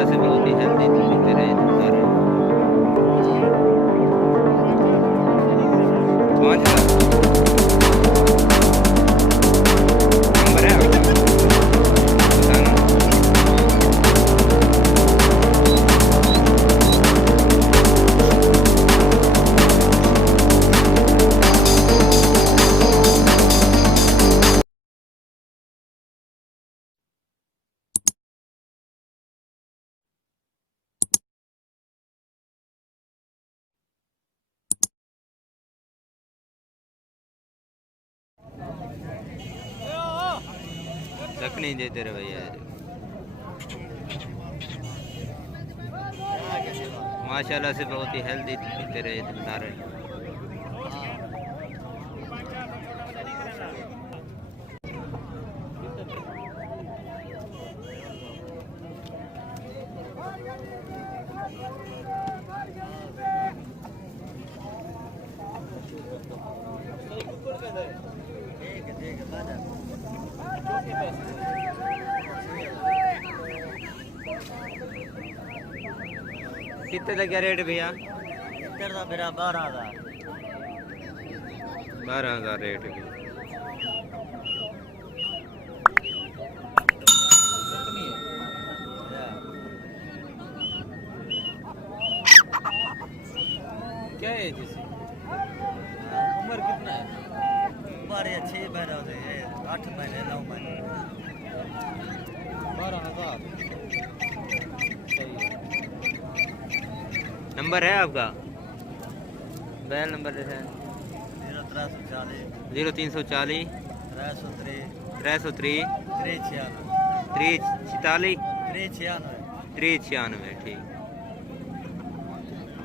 माशाल्लाह से बहुत ही हेल्दी पीते रहे सारे। 5,000 नंबर है आपका, बताना। तक नहीं देते रहे भैया, माशाल्लाह से बहुत ही हेल्दी पीते रहे बता रहे। कितने तक क्या रेट भैया? मेरा 12,000। 12,000 रेट है। क्या है जैसे उम्र कितना है? उम्र है 6 महीने होते हैं, 8 महीने 9 महीने। 12,000 सही है। नंबर है आपका? बैल नंबर है 0340 303 396 ठीक।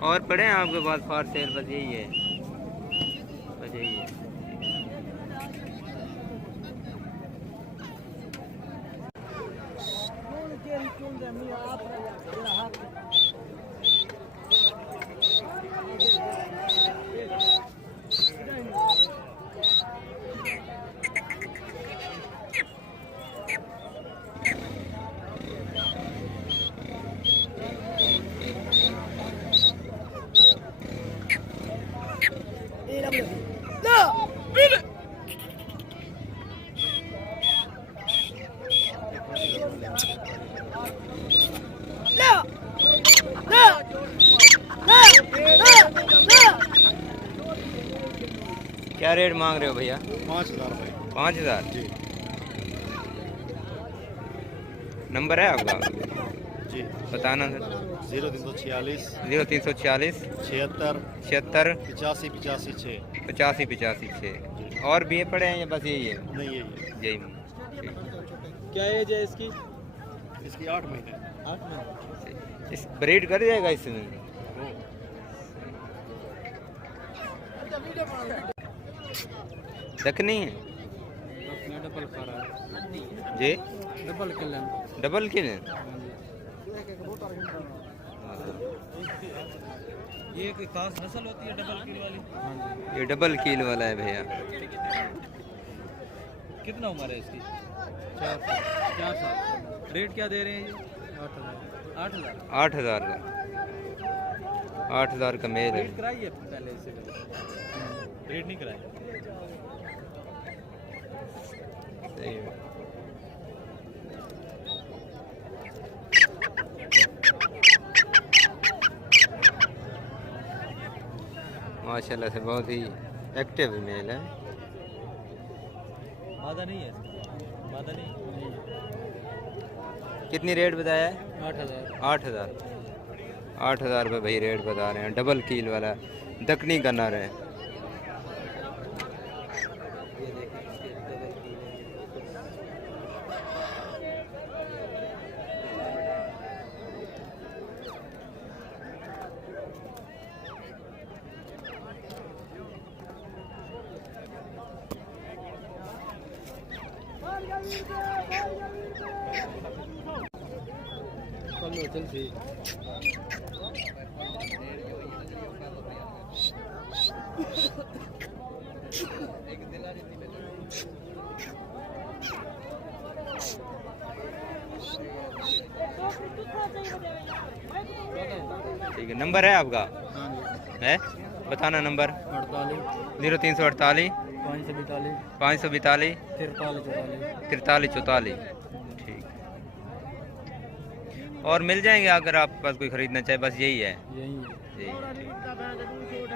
और पड़े हैं आपके पास फॉर सेल? बस यही है, बस यही है। क्या रेट मांग रहे हो भैया? 5,000 रुपये। 5,000 जी नंबर है आपका? जी बताना सर। 0346 0346 76 76 85 85 6। 85 85 6। और भी ये पड़े हैं या बस यही है? नहीं यही है। यही ठीक। क्या एज है इसकी? इसकी 8 महीने। 8 महीने इस ब्रीड कर जाएगा इसमें? दखनी है डबल खा रहा है जी, डबल किलन। डबल किल है। ये कोई खास नस्ल होती है डबल किल वाली? ये डबल कील वाला है भैया। कितना उम्र है इसकी? 4 साल। रेट क्या दे रहे हैं ये? 8,000। 8,000 का, 8,000 का मेल है। रेट कराइए पहले इससे। रेट नहीं कराए। सही है। माशाल्लाह से बहुत ही एक्टिव मेल है। मादा नहीं है, मादा नहीं। कितनी रेट बताया है? 8,000। 8,000 8,000 रुपये भाई रेट बता रहे हैं। डबल कील वाला दखनी का नर है। चल ठीक। ठीक है, नंबर है आपका? है, बताना नंबर। 0348 542 43 44। ठीक, और मिल जाएंगे अगर आपके पास कोई ख़रीदना चाहे, बस यही है? यही है। ठीक।